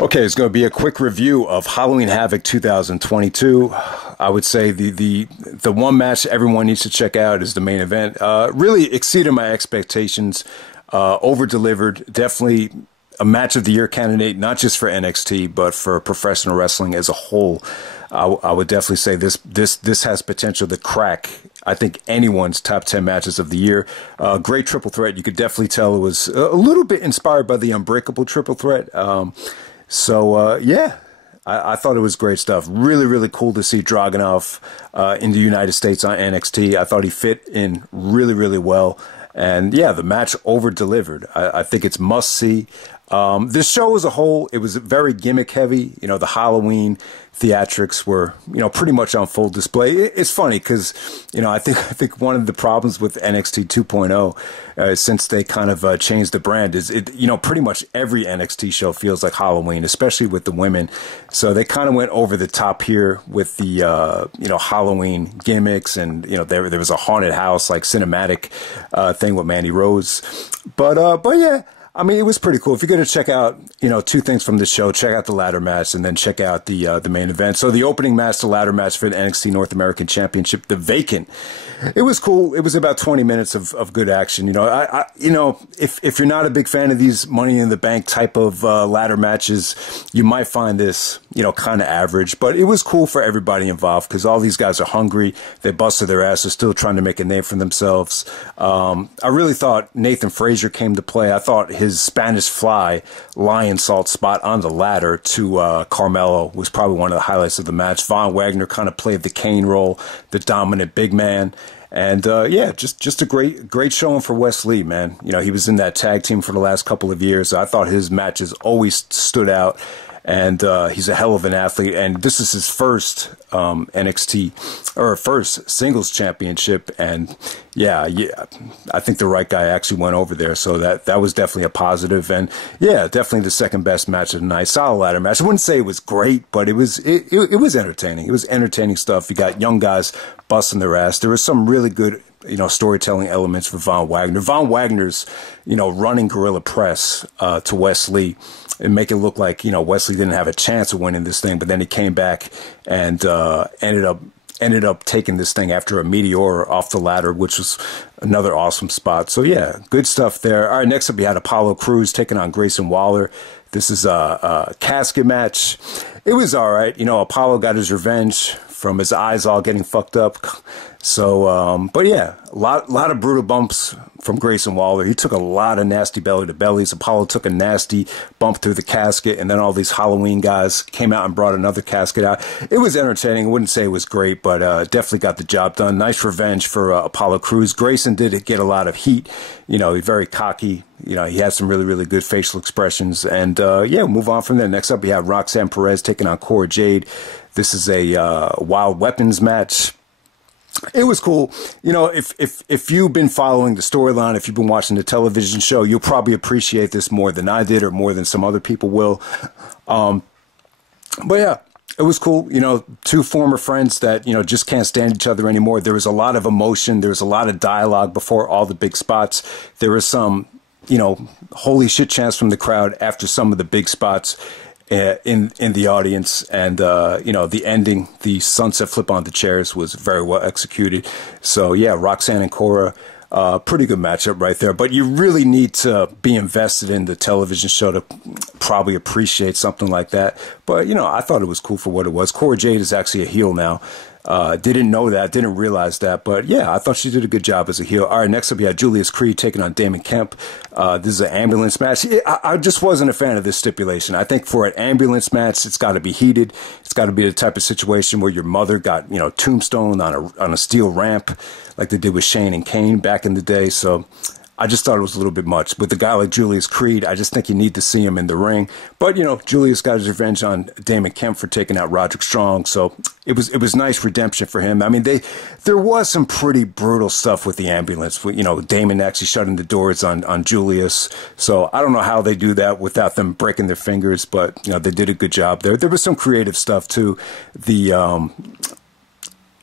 Okay, it's going to be a quick review of Halloween Havoc 2022. I would say the one match everyone needs to check out is the main event. Really exceeded my expectations, over-delivered. Definitely a match of the year candidate, not just for NXT, but for professional wrestling as a whole. I would definitely say this has potential to crack, I think, anyone's top 10 matches of the year. Great triple threat. You could definitely tell it was a little bit inspired by the Unbreakable triple threat. Yeah, I thought it was great stuff. Really, really cool to see Dragunov in the United States on NXT. I thought he fit in really, really well. And yeah, the match over-delivered. I think it's must-see. This show as a whole, it was very gimmick heavy. You know, the Halloween theatrics were, you know, pretty much on full display. It's funny because, you know, I think one of the problems with NXT 2.0, since they kind of changed the brand, is you know, pretty much every NXT show feels like Halloween, especially with the women. So they kind of went over the top here with the you know, Halloween gimmicks, and you know, there was a haunted house like cinematic thing with Mandy Rose, but yeah. I mean, it was pretty cool. If you're going to check out, you know, two things from this show, check out the ladder match and then check out the main event. So the opening match, the ladder match for the NXT North American Championship, the vacant. It was cool. It was about 20 minutes of good action. You know, you know, if you're not a big fan of these Money in the Bank type of ladder matches, you might find this, you know, kind of average. But it was cool for everybody involved because all these guys are hungry. They busted their ass. They're still trying to make a name for themselves. I really thought Nathan Frazier came to play. I thought his Spanish Fly lion salt spot on the ladder to Carmelo was probably one of the highlights of the match. Wagner kind of played the Kane role, the dominant big man. And yeah, just a great showing for Wes Lee, man. You know, he was in that tag team for the last couple of years. I thought his matches always stood out. And he's a hell of an athlete. And this is his first NXT, or first singles championship. And yeah, I think the right guy actually went over there. So that was definitely a positive. And yeah, definitely the second best match of the night. Solid ladder match. I wouldn't say it was great, but it was entertaining. It was entertaining stuff. You got young guys busting their ass. There was some really good, you know, storytelling elements for Wagner. Wagner's, you know, running gorilla press to Wes Lee and make it look like, you know, Wesley didn't have a chance of winning this thing, but then he came back and ended up taking this thing after a meteor off the ladder, which was another awesome spot. So yeah, good stuff there. All right, next up we had Apollo Crews taking on Grayson Waller. This is a casket match. It was all right. You know, Apollo got his revenge from his eyes all getting fucked up. So, but yeah, a lot of brutal bumps from Grayson Waller. He took a lot of nasty belly-to-bellies. Apollo took a nasty bump through the casket, and then all these Halloween guys came out and brought another casket out. It was entertaining. I wouldn't say it was great, but definitely got the job done. Nice revenge for Apollo Crews. Grayson did get a lot of heat. You know, he's very cocky. You know, he had some really, really good facial expressions. And yeah, move on from there. Next up, we have Roxanne Perez taking on Cora Jade. This is a Wild Weapons match. It was cool. You know, if you've been following the storyline, if you've been watching the television show, you'll probably appreciate this more than I did, or more than some other people will. But yeah, it was cool. You know, two former friends that, you know, just can't stand each other anymore. There was a lot of emotion. There was a lot of dialogue before all the big spots. There was some, you know, holy shit chants from the crowd after some of the big spots in the audience. And you know, the ending, the sunset flip on the chairs, was very well executed. So yeah, Roxanne and Cora, pretty good matchup right there. But you really need to be invested in the television show to probably appreciate something like that. But you know, I thought it was cool for what it was. Cora Jade is actually a heel now. Didn't know that, didn't realize that, but yeah, I thought she did a good job as a heel. All right, next up, we had Julius Cree taking on Damon Kemp. This is an ambulance match. I just wasn't a fan of this stipulation. I think for an ambulance match, it's got to be heated. It's got to be the type of situation where your mother got, you know, tombstone on a steel ramp, like they did with Shane and Kane back in the day. So I just thought it was a little bit much. With a guy like Julius Creed, I just think you need to see him in the ring. But, you know, Julius got his revenge on Damon Kemp for taking out Roderick Strong. So it was nice redemption for him. I mean, there was some pretty brutal stuff with the ambulance. You know, Damon actually shutting the doors on Julius. So I don't know how they do that without them breaking their fingers. But, you know, they did a good job there. There was some creative stuff, too.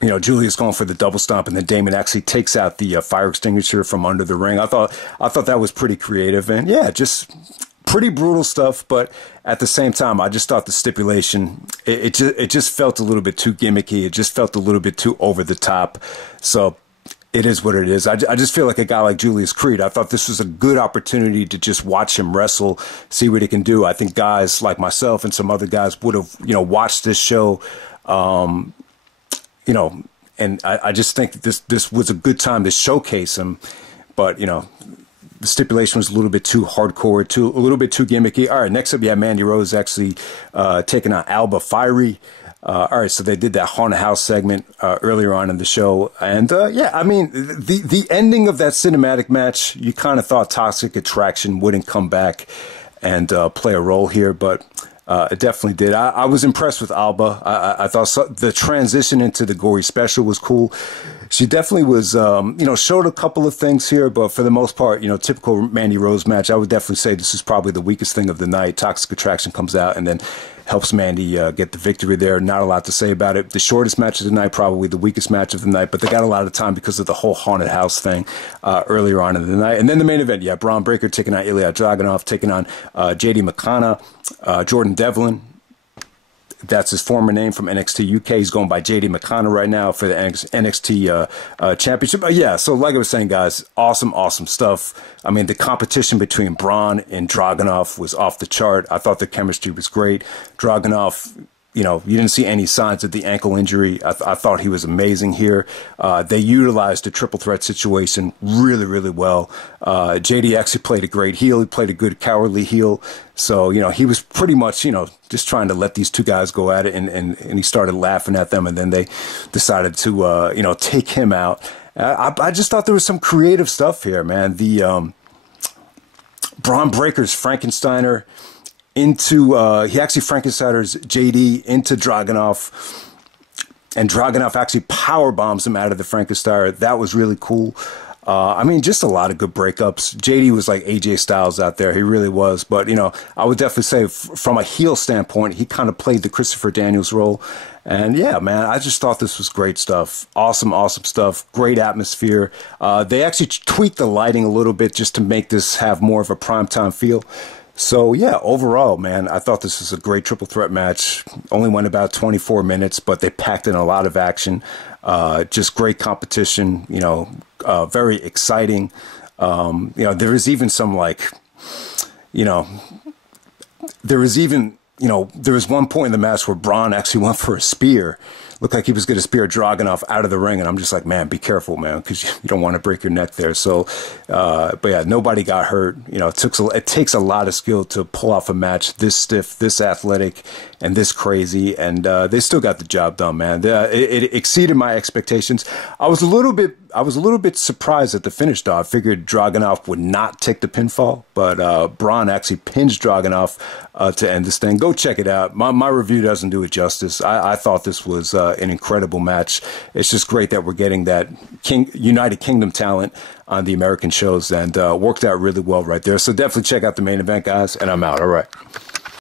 You know, Julius going for the double stomp, and then Damon actually takes out the fire extinguisher from under the ring. I thought that was pretty creative, and yeah, just pretty brutal stuff, but at the same time, I just thought the stipulation, it just felt a little bit too gimmicky. It just felt a little bit too over the top. So it is what it is. I just feel like a guy like Julius Creed, I thought this was a good opportunity to just watch him wrestle, see what he can do. I think guys like myself and some other guys would have, watched this show, and I just think this was a good time to showcase him. But, the stipulation was a little bit too hardcore, a little bit too gimmicky. All right, next up, Mandy Rose actually taking on Alba Fyre. All right, so they did that haunted house segment earlier on in the show. And, I mean, the ending of that cinematic match, you kind of thought Toxic Attraction wouldn't come back and play a role here, but it definitely did. I was impressed with Alba. I thought the transition into the gory special was cool. She definitely was, showed a couple of things here, but for the most part, typical Mandy Rose match, I would definitely say this is probably the weakest thing of the night. Toxic Attraction comes out and then helps Mandy get the victory there. Not a lot to say about it. The shortest match of the night, probably the weakest match of the night, but they got a lot of time because of the whole haunted house thing earlier on in the night. And then the main event, Bron Breakker taking on Ilja Dragunov, taking on Jade McDonagh, Jordan Devlin. That's his former name from NXT UK. He's going by Jade McDonagh right now for the NXT championship. But so like I was saying, guys, awesome stuff. I mean, the competition between Bron and Dragunov was off the chart. I thought the chemistry was great. Dragunov, you didn't see any signs of the ankle injury. I thought he was amazing here. They utilized the triple threat situation really well. JD actually played a great heel. He played a good cowardly heel. So, he was pretty much, just trying to let these two guys go at it. And he started laughing at them. And then they decided to, take him out. I just thought there was some creative stuff here, man. The Bron Breakker's Frankensteiner into he actually Frankensteiner's JD into Dragunov, and Dragunov actually power bombs him out of the Frankensteiner. That was really cool. I mean, just a lot of good breakups. JD was like AJ Styles out there. He really was. But, I would definitely say from a heel standpoint, he kind of played the Christopher Daniels role. And man, I just thought this was great stuff. Awesome stuff. Great atmosphere. They actually tweaked the lighting a little bit just to make this have more of a primetime feel. So, overall, man, I thought this was a great triple threat match. Only went about 24 minutes, but they packed in a lot of action. Just great competition, very exciting. There was even some there was one point in the match where Bron actually went for a spear. Looked like he was going to spear Dragunov out of the ring, and I'm just like, man, be careful, man, because you don't want to break your neck there. So, but nobody got hurt. It takes a lot of skill to pull off a match this stiff, this athletic, and this crazy, and they still got the job done, man. It exceeded my expectations. I was a little bit surprised at the finish, though. I figured Dragunov would not take the pinfall, but Bron actually pins Dragunov to end this thing. Go check it out. My review doesn't do it justice. I thought this was an incredible match. It's just great that we're getting that United Kingdom talent on the American shows, and worked out really well right there. So definitely check out the main event, guys, and I'm out. All right.